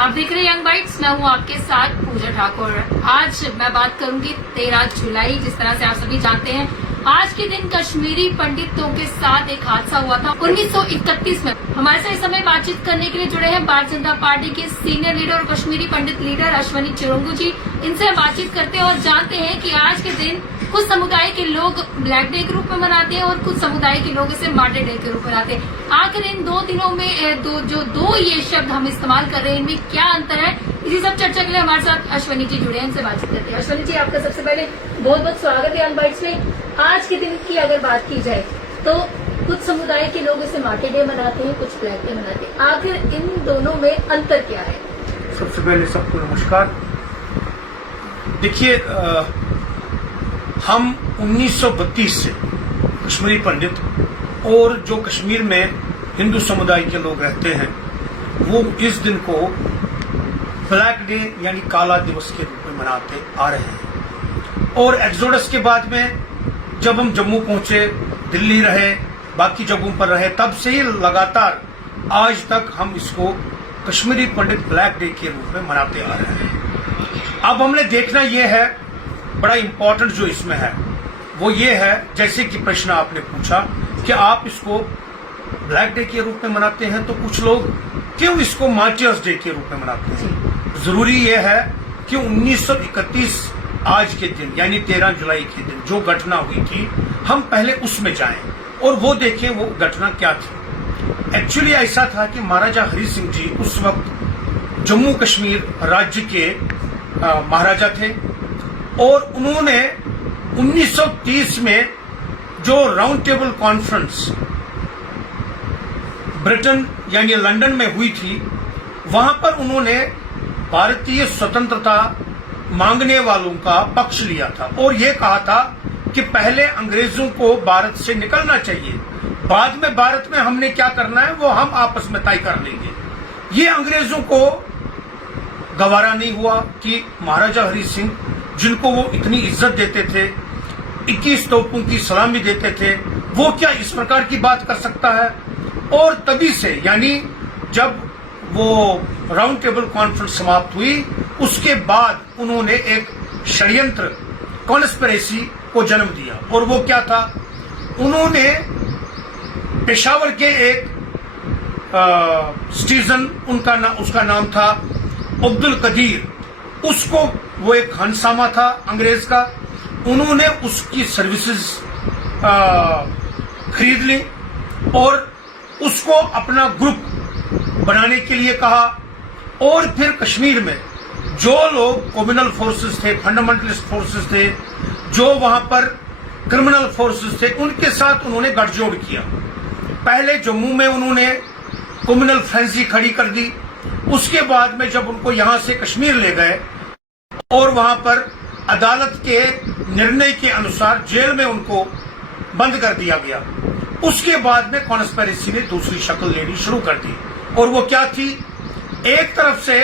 आप देख रहे हैं यंग बाइट्स, मैं हूं आपके साथ पूजा ठाकुर। आज मैं बात करूंगी 13 जुलाई। जिस तरह से आप सभी जानते हैं, आज के दिन कश्मीरी पंडितों के साथ एक हादसा हुआ था 1931 में। हमारे साथ इस समय बातचीत करने के लिए जुड़े हैं भारतीय जनता पार्टी के सीनियर लीडर और कश्मीरी पंडित लीडर अश्वनी चिरोंगू जी। इनसे हम बातचीत करते हैं और जानते हैं कि आज के दिन कुछ समुदाय के लोग ब्लैक डे के रूप में मनाते हैं और कुछ समुदाय के लोग इसे मार्डर डे के रूप में मनाते हैं। आखिर इन दो दिनों में दो ये शब्द हम इस्तेमाल कर रहे हैं, इनमें क्या अंतर है, इसी सब चर्चा के लिए हमारे साथ अश्वनी जी जुड़े हैं, इनसे बातचीत करते हैं। अश्वनी जी, आपका सबसे पहले बहुत बहुत स्वागत है यंग बाइट्स में। आज के दिन की अगर बात की जाए तो कुछ समुदाय के लोग इसे मार्डर डे मनाते हैं, कुछ ब्लैक डे मनाते हैं। आखिर इन दोनों में अंतर क्या है? सबसे पहले सबको नमस्कार। देखिए, हम 1932 से कश्मीरी पंडित और जो कश्मीर में हिंदू समुदाय के लोग रहते हैं वो इस दिन को ब्लैक डे यानी काला दिवस के रूप में मनाते आ रहे हैं। और एक्सोडस के बाद में जब हम जम्मू पहुंचे, दिल्ली रहे, बाकी जगहों पर रहे, तब से ही लगातार आज तक हम इसको कश्मीरी पंडित ब्लैक डे के रूप में मनाते आ रहे हैं। अब हमने देखना यह है, बड़ा इंपॉर्टेंट जो इसमें है वो ये है, जैसे कि प्रश्न आपने पूछा कि आप इसको ब्लैक डे के रूप में मनाते हैं तो कुछ लोग क्यों इसको मार्टियर्स डे के रूप में मनाते हैं। जरूरी यह है कि 1931 आज के दिन यानी 13 जुलाई के दिन जो घटना हुई थी, हम पहले उसमें जाएं और वो देखें वो घटना क्या थी। एक्चुअली ऐसा था कि महाराजा हरि सिंह जी उस वक्त जम्मू कश्मीर राज्य के महाराजा थे और उन्होंने 1930 में जो राउंड टेबल कॉन्फ्रेंस ब्रिटेन यानी लंदन में हुई थी, वहां पर उन्होंने भारतीय स्वतंत्रता मांगने वालों का पक्ष लिया था और यह कहा था कि पहले अंग्रेजों को भारत से निकलना चाहिए, बाद में भारत में हमने क्या करना है वो हम आपस में तय कर लेंगे। ये अंग्रेजों को गवारा नहीं हुआ कि महाराजा हरि सिंह, जिनको वो इतनी इज्जत देते थे, 21 तोपों की सलामी देते थे, वो क्या इस प्रकार की बात कर सकता है। और तभी से यानी जब वो राउंड टेबल कॉन्फ्रेंस समाप्त हुई, उसके बाद उन्होंने एक षड्यंत्र कॉन्स्पिरेसी को जन्म दिया और वो क्या था, उन्होंने पेशावर के एक सिटीजन, उसका नाम था अब्दुल कदीर, उसको, वो एक खानसामा था अंग्रेज का, उन्होंने उसकी सर्विसेज खरीद ली और उसको अपना ग्रुप बनाने के लिए कहा। और फिर कश्मीर में जो लोग कम्युनल फोर्सेस थे, फंडामेंटलिस्ट फोर्सेस थे, जो वहां पर क्रिमिनल फोर्सेस थे, उनके साथ उन्होंने गठजोड़ किया। पहले जम्मू में उन्होंने कम्युनल फ्रेंजी खड़ी कर दी, उसके बाद में जब उनको यहां से कश्मीर ले गए और वहां पर अदालत के निर्णय के अनुसार जेल में उनको बंद कर दिया गया, उसके बाद में कॉन्स्पिरेसी ने दूसरी शक्ल लेनी शुरू कर दी। और वो क्या थी, एक तरफ से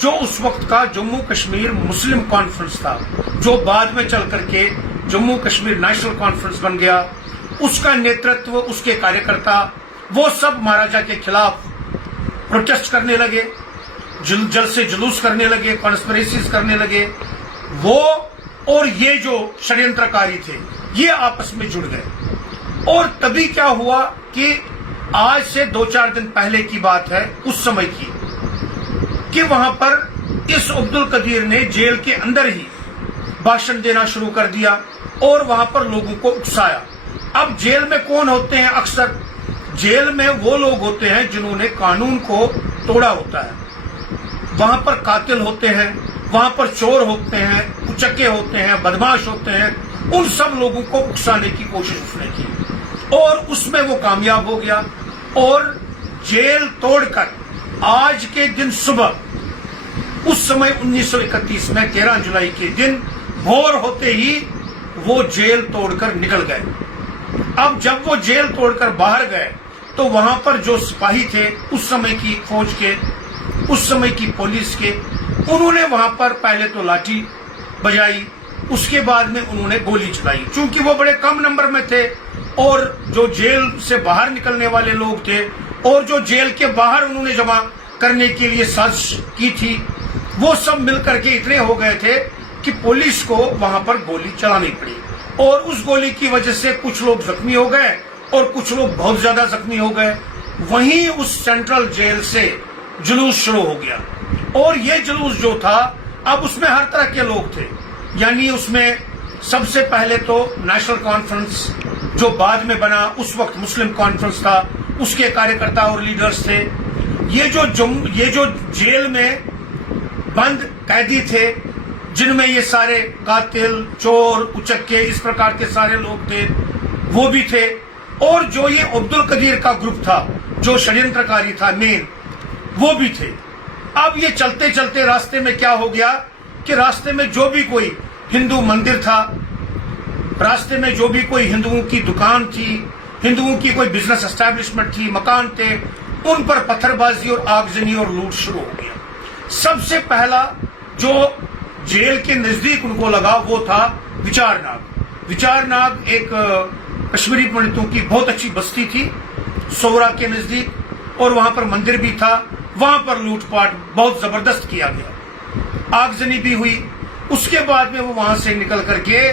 जो उस वक्त का जम्मू कश्मीर मुस्लिम कॉन्फ्रेंस था, जो बाद में चल करके जम्मू कश्मीर नेशनल कॉन्फ्रेंस बन गया, उसका नेतृत्व, उसके कार्यकर्ता, वो सब महाराजा के खिलाफ प्रोटेस्ट करने लगे, जल से जुलूस करने लगे, कॉन्स्पिरेसीज करने लगे। वो और ये जो षड्यंत्रकारी थे ये आपस में जुड़ गए। और तभी क्या हुआ कि आज से 2-4 दिन पहले की बात है, उस समय की, कि वहां पर इस अब्दुल कदीर ने जेल के अंदर ही भाषण देना शुरू कर दिया और वहां पर लोगों को उकसाया। अब जेल में कौन होते हैं? अक्सर जेल में वो लोग होते हैं जिन्होंने कानून को तोड़ा होता है। वहां पर कातिल होते हैं, वहां पर चोर होते हैं, उचक्के होते हैं, बदमाश होते हैं। उन सब लोगों को उकसाने की कोशिश उसने की और उसमें वो कामयाब हो गया और जेल तोड़कर आज के दिन सुबह, उस समय 1931 में 13 जुलाई के दिन भोर होते ही वो जेल तोड़कर निकल गए। अब जब वो जेल तोड़कर बाहर गए तो वहां पर जो सिपाही थे उस समय की फौज के, उस समय की पुलिस के, उन्होंने वहां पर पहले तो लाठी बजाई, उसके बाद में उन्होंने गोली चलाई। चूंकि वो बड़े कम नंबर में थे और जो जेल से बाहर निकलने वाले लोग थे और जो जेल के बाहर उन्होंने जमा करने के लिए साजिश की थी, वो सब मिलकर के इतने हो गए थे कि पुलिस को वहां पर गोली चलानी पड़ी और उस गोली की वजह से कुछ लोग जख्मी हो गए और कुछ लोग बहुत ज्यादा जख्मी हो गए। वहीं उस सेंट्रल जेल से जुलूस शुरू हो गया और ये जुलूस जो था, अब उसमें हर तरह के लोग थे। यानी उसमें सबसे पहले तो नेशनल कॉन्फ्रेंस जो बाद में बना, उस वक्त मुस्लिम कॉन्फ्रेंस था, उसके कार्यकर्ता और लीडर्स थे। ये जो जेल में बंद कैदी थे, जिनमें ये सारे कातिल, चोर, उचक्के, इस प्रकार के सारे लोग थे, वो भी थे। और जो ये अब्दुल कदीर का ग्रुप था, जो षड्यंत्रकारी था मेन, वो भी थे। अब ये चलते चलते रास्ते में क्या हो गया कि रास्ते में जो भी कोई हिंदू मंदिर था, रास्ते में जो भी कोई हिंदुओं की दुकान थी, हिंदुओं की कोई बिजनेस एस्टैब्लिशमेंट थी, मकान थे, उन पर पत्थरबाजी और आगजनी और लूट शुरू हो गया। सबसे पहला जो जेल के नजदीक उनको लगा वो था विचारनाग। विचारनाग एक कश्मीरी पंडितों की बहुत अच्छी बस्ती थी, सोवरा के नजदीक, और वहां पर मंदिर भी था। वहां पर लूटपाट बहुत जबरदस्त किया गया, आगजनी भी हुई। उसके बाद में वो वहां से निकल करके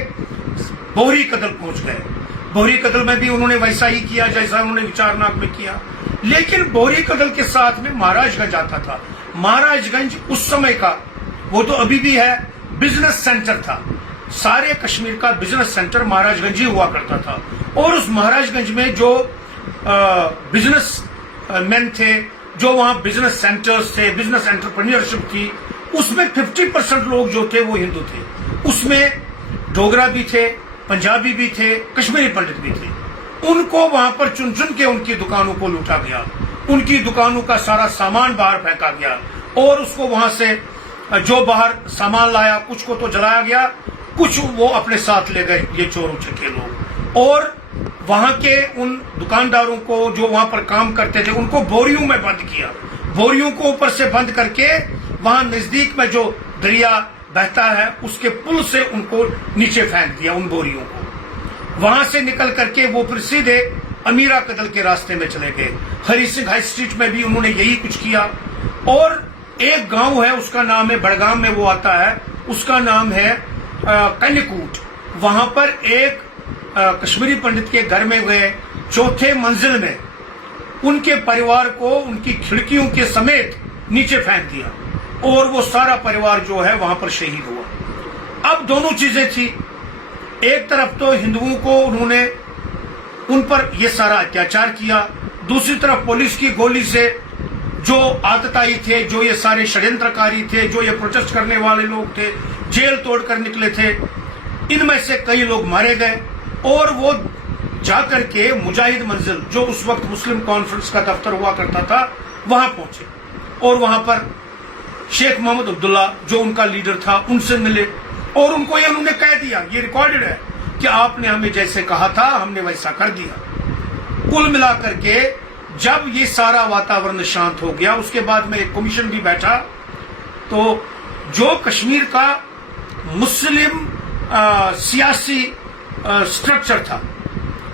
बोहरी कदल पहुंच गए। बोहरी कदल में भी उन्होंने वैसा ही किया जैसा उन्होंने विचारनाग में किया, लेकिन बोहरी कदल के साथ में महाराजगंज आता था। महाराजगंज उस समय का, वो तो अभी भी है, बिजनेस सेंटर था। सारे कश्मीर का बिजनेस सेंटर महाराजगंज ही हुआ करता था। और उस महाराजगंज में जो बिजनेस मैन थे, जो वहां बिजनेस सेंटर्स थे, बिजनेस एंटरप्रेन्योरशिप थी, उसमें 50% लोग जो थे वो हिंदू थे। उसमें डोगरा भी थे, पंजाबी भी थे, कश्मीरी पंडित भी थे। उनको वहां पर चुन चुन के उनकी दुकानों को लूटा गया, उनकी दुकानों का सारा सामान बाहर फेंका गया और उसको वहां से जो बाहर सामान लाया, कुछ को तो जलाया गया, कुछ वो अपने साथ ले गए ये चोर उचक्के लोग। और वहां के उन दुकानदारों को जो वहां पर काम करते थे, उनको बोरियों में बंद किया। बोरियों को ऊपर से बंद करके वहां नजदीक में जो दरिया बहता है, उसके पुल से उनको नीचे फेंक दिया, उन बोरियों को। वहां से निकल करके वो फिर सीधे अमीरा कदल के रास्ते में चले गए। हरी सिंह हाई स्ट्रीट में भी उन्होंने यही कुछ किया। और एक गांव है, उसका नाम है, बड़गाम में वो आता है, उसका नाम है कन्यकूट। वहां पर एक कश्मीरी पंडित के घर में गए, चौथे मंजिल में उनके परिवार को उनकी खिड़कियों के समेत नीचे फेंक दिया और वो सारा परिवार जो है वहां पर शहीद हुआ। अब दोनों चीजें थी, एक तरफ तो हिंदुओं को उन्होंने उन पर ये सारा अत्याचार किया, दूसरी तरफ पुलिस की गोली से जो आतताई थे, जो ये सारे षड्यंत्रकारी थे, जो ये प्रोटेस्ट करने वाले लोग थे, जेल तोड़कर निकले थे, इनमें से कई लोग मारे गए। और वो जाकर के मुजाहिद मंजिल, जो उस वक्त मुस्लिम कॉन्फ्रेंस का दफ्तर हुआ करता था, वहां पहुंचे और वहां पर शेख मोहम्मद अब्दुल्ला जो उनका लीडर था, उनसे मिले और उनको ये उन्होंने कह दिया, ये रिकॉर्डेड है, कि आपने हमें जैसे कहा था हमने वैसा कर दिया। कुल मिलाकर के जब ये सारा वातावरण शांत हो गया, उसके बाद में एक कमीशन भी बैठा, तो जो कश्मीर का मुस्लिम सियासी स्ट्रक्चर था,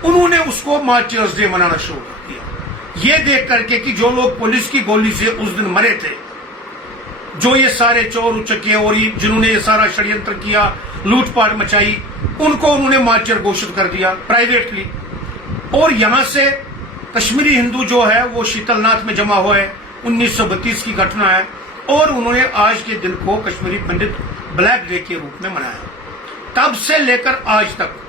उन्होंने उसको मार्टियर्स डे मनाना शुरू कर दिया। ये देख करके कि जो लोग पुलिस की गोली से उस दिन मरे थे, जो ये सारे चोर उचक्के और जिन्होंने ये सारा षड्यंत्र किया, लूटपाट मचाई, उनको उन्होंने मार्टियर घोषित कर दिया प्राइवेटली। और यहां से कश्मीरी हिंदू जो है वो शीतलनाथ में जमा हुए, 1932 की घटना है, और उन्होंने आज के दिन को कश्मीरी पंडित ब्लैक डे के रूप में मनाया। तब से लेकर आज तक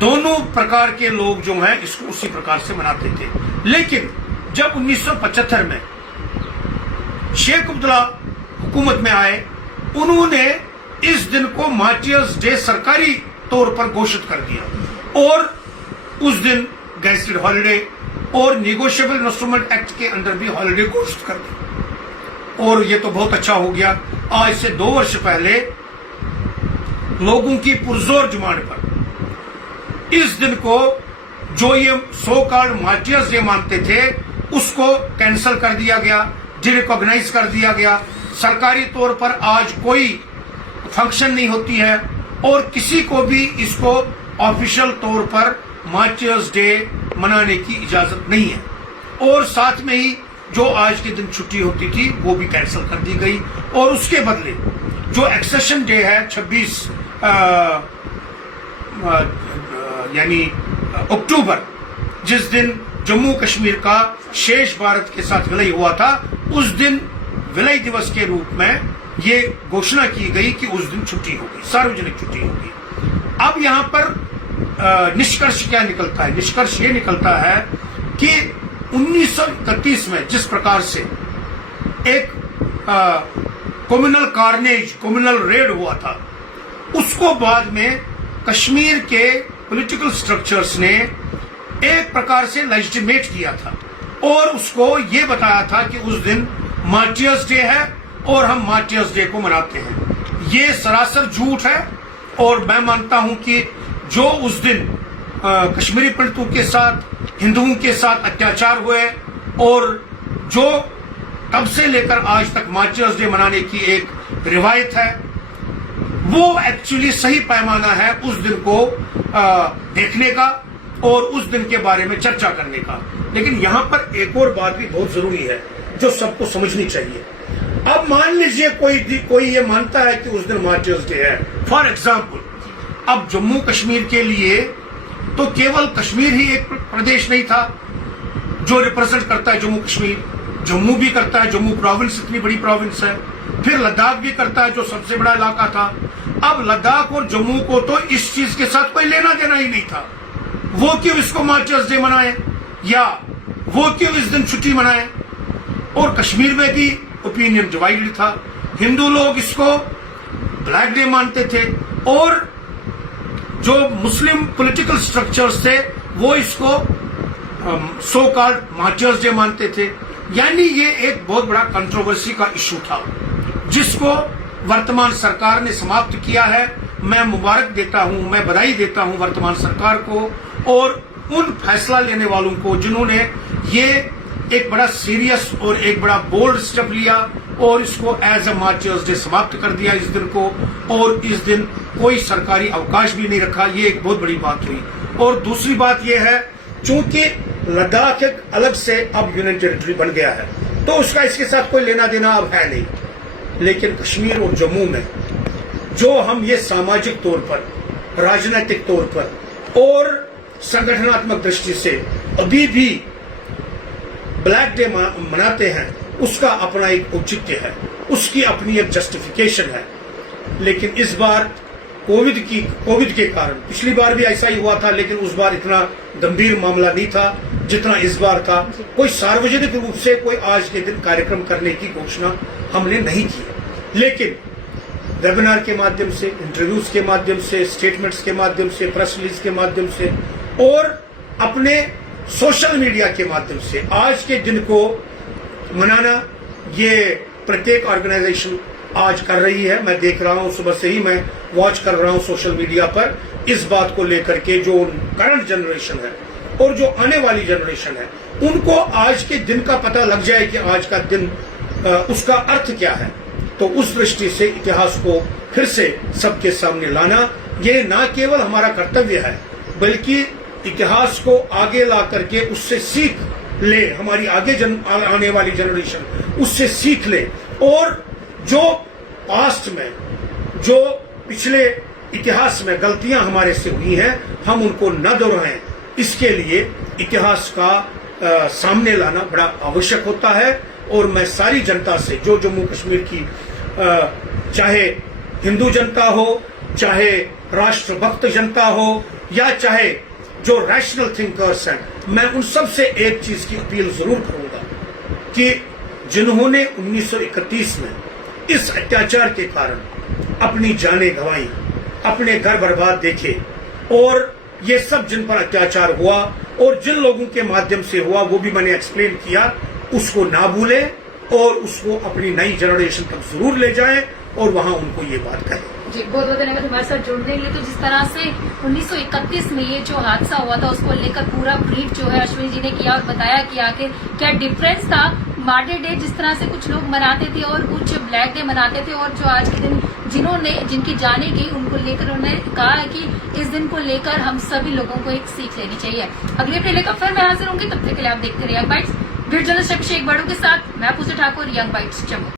दोनों प्रकार के लोग जो हैं इसको उसी प्रकार से मनाते थे। लेकिन जब 1975 में शेख अब्दुल्ला हुकूमत में आए, उन्होंने इस दिन को मार्टियर्स डे सरकारी तौर पर घोषित कर दिया और उस दिन गैजेटेड हॉलिडे और निगोशिएबल इंस्ट्रूमेंट एक्ट के अंदर भी हॉलिडे घोषित कर दिया। और ये तो बहुत अच्छा हो गया। आज से 2 वर्ष पहले लोगों की पुरजोर डिमांड पर इस दिन को, जो ये सो कॉल्ड मार्टियर्स डे मानते थे, उसको कैंसिल कर दिया गया, डिरिकॉग्नाइज कर दिया गया। सरकारी तौर पर आज कोई फंक्शन नहीं होती है और किसी को भी इसको ऑफिशियल तौर पर मार्टियर्स डे मनाने की इजाजत नहीं है। और साथ में ही जो आज के दिन छुट्टी होती थी वो भी कैंसिल कर दी गई और उसके बदले जो एक्सेशन डे है 26 यानी अक्टूबर, जिस दिन जम्मू कश्मीर का शेष भारत के साथ विलय हुआ था, उस दिन विलय दिवस के रूप में ये घोषणा की गई कि उस दिन छुट्टी होगी, सार्वजनिक छुट्टी होगी। अब यहाँ पर निष्कर्ष क्या निकलता है? निष्कर्ष ये निकलता है कि 1931 में जिस प्रकार से एक कम्युनल कार्नेज, कम्युनल रेड हुआ था, उसको बाद में कश्मीर के पॉलिटिकल स्ट्रक्चर्स ने एक प्रकार से लेजिटिमेट किया था और उसको ये बताया था कि उस दिन मार्टियर्स डे है और हम मार्टियर्स डे को मनाते हैं। ये सरासर झूठ है और मैं मानता हूं कि जो उस दिन कश्मीरी पंडितों के साथ, हिंदुओं के साथ अत्याचार हुए और जो तब से लेकर आज तक मार्टियर्स डे मनाने की एक रिवायत है, वो एक्चुअली सही पैमाना है उस दिन को देखने का और उस दिन के बारे में चर्चा करने का। लेकिन यहाँ पर एक और बात भी बहुत जरूरी है जो सबको समझनी चाहिए। अब मान लीजिए कोई ये मानता है कि उस दिन मार्टियर्स डे है, फॉर एग्जाम्पल, अब जम्मू कश्मीर के लिए तो केवल कश्मीर ही एक प्रदेश नहीं था जो रिप्रेजेंट करता है जम्मू कश्मीर, जम्मू भी करता है, जम्मू प्रोविंस इतनी बड़ी प्रोविंस है, फिर लद्दाख भी करता है जो सबसे बड़ा इलाका था। अब लद्दाख और जम्मू को तो इस चीज के साथ कोई लेना देना ही नहीं था, वो क्यों इसको मार्टियर्स डे मनाए या वो क्यों इस दिन छुट्टी मनाए। और कश्मीर में भी ओपिनियन डिवाइडेड था, हिंदू लोग इसको ब्लैक डे मानते थे और जो मुस्लिम पॉलिटिकल स्ट्रक्चर्स थे वो इसको सो कॉल्ड मार्टियर्स डे मानते थे। यानी ये एक बहुत बड़ा कंट्रोवर्सी का इशू था जिसको वर्तमान सरकार ने समाप्त किया है। मैं मुबारक देता हूं, मैं बधाई देता हूं वर्तमान सरकार को और उन फैसला लेने वालों को जिन्होंने ये एक बड़ा सीरियस और एक बड़ा बोल्ड स्टेप लिया और इसको एज अ मार्टियर्स डे समाप्त कर दिया इस दिन को, और इस दिन कोई सरकारी अवकाश भी नहीं रखा। ये एक बहुत बड़ी बात हुई। और दूसरी बात यह है, चूंकि लद्दाख एक अलग से अब यूनियन टेरिटरी बन गया है तो उसका इसके साथ कोई लेना देना अब है नहीं, लेकिन कश्मीर और जम्मू में जो हम ये सामाजिक तौर पर, राजनीतिक तौर पर और संगठनात्मक दृष्टि से अभी भी ब्लैक डे मनाते हैं, उसका अपना एक औचित्य है, उसकी अपनी एक जस्टिफिकेशन है। लेकिन इस बार कोविड के कारण, पिछली बार भी ऐसा ही हुआ था लेकिन उस बार इतना गंभीर मामला नहीं था जितना इस बार था। कोई सार्वजनिक रूप से कोई आज के दिन कार्यक्रम करने की घोषणा हमने नहीं की, लेकिन वेबिनार के माध्यम से, इंटरव्यूज के माध्यम से, स्टेटमेंट्स के माध्यम से, प्रेस रिलीज के माध्यम से और अपने सोशल मीडिया के माध्यम से आज के दिन को मनाना ये प्रत्येक ऑर्गेनाइजेशन आज कर रही है। मैं देख रहा हूं, सुबह से ही मैं वॉच कर रहा हूं सोशल मीडिया पर इस बात को लेकर के जो करंट जनरेशन है और जो आने वाली जनरेशन है उनको आज के दिन का पता लग जाए कि आज का दिन उसका अर्थ क्या है। तो उस दृष्टि से इतिहास को फिर से सबके सामने लाना ये ना केवल हमारा कर्तव्य है बल्कि इतिहास को आगे ला करके उससे सीख ले, हमारी आगे आने वाली जनरेशन उससे सीख ले और जो पास्ट में, जो पिछले इतिहास में गलतियां हमारे से हुई हैं हम उनको न दोहराएं, इसके लिए इतिहास का सामने लाना बड़ा आवश्यक होता है। और मैं सारी जनता से, जो जम्मू कश्मीर की चाहे हिंदू जनता हो, चाहे राष्ट्रभक्त जनता हो या चाहे जो रैशनल थिंकर्स हैं, मैं उन सब से एक चीज की अपील जरूर करूंगा कि जिन्होंने 1931 में इस अत्याचार के कारण अपनी जानें गंवाई, अपने घर बर्बाद देखे और ये सब जिन पर अत्याचार हुआ और जिन लोगों के माध्यम से हुआ वो भी मैंने एक्सप्लेन किया, उसको ना भूलें और उसको अपनी नई जनरेशन तक जरूर ले जाएं और वहां उनको ये बात कहें। जी, बहुत बहुत धन्यवाद हमारे साथ जुड़ने के लिए। तो जिस तरह से 1931 में ये जो हादसा हुआ था उसको लेकर पूरा ब्रीफ जो है अश्विनी जी ने किया और बताया कि आखिर क्या डिफरेंस था मार्टियर डे जिस तरह से कुछ लोग मनाते थे और कुछ ब्लैक डे मनाते थे, और जो आज के दिन जिनकी जाने गई उनको लेकर उन्होंने कहा है कि इस दिन को लेकर हम सभी लोगों को एक सीख लेनी चाहिए। अगले अपने लेकर फिर मैं हाजिर होंगी, तब तक के लिए आप देखते रहिए बाइट्स। वीडियो जर्नलिस्ट अभिषेक बड़ू के साथ मैं पूजा ठाकुर, यंग बाइट्स जम्मू।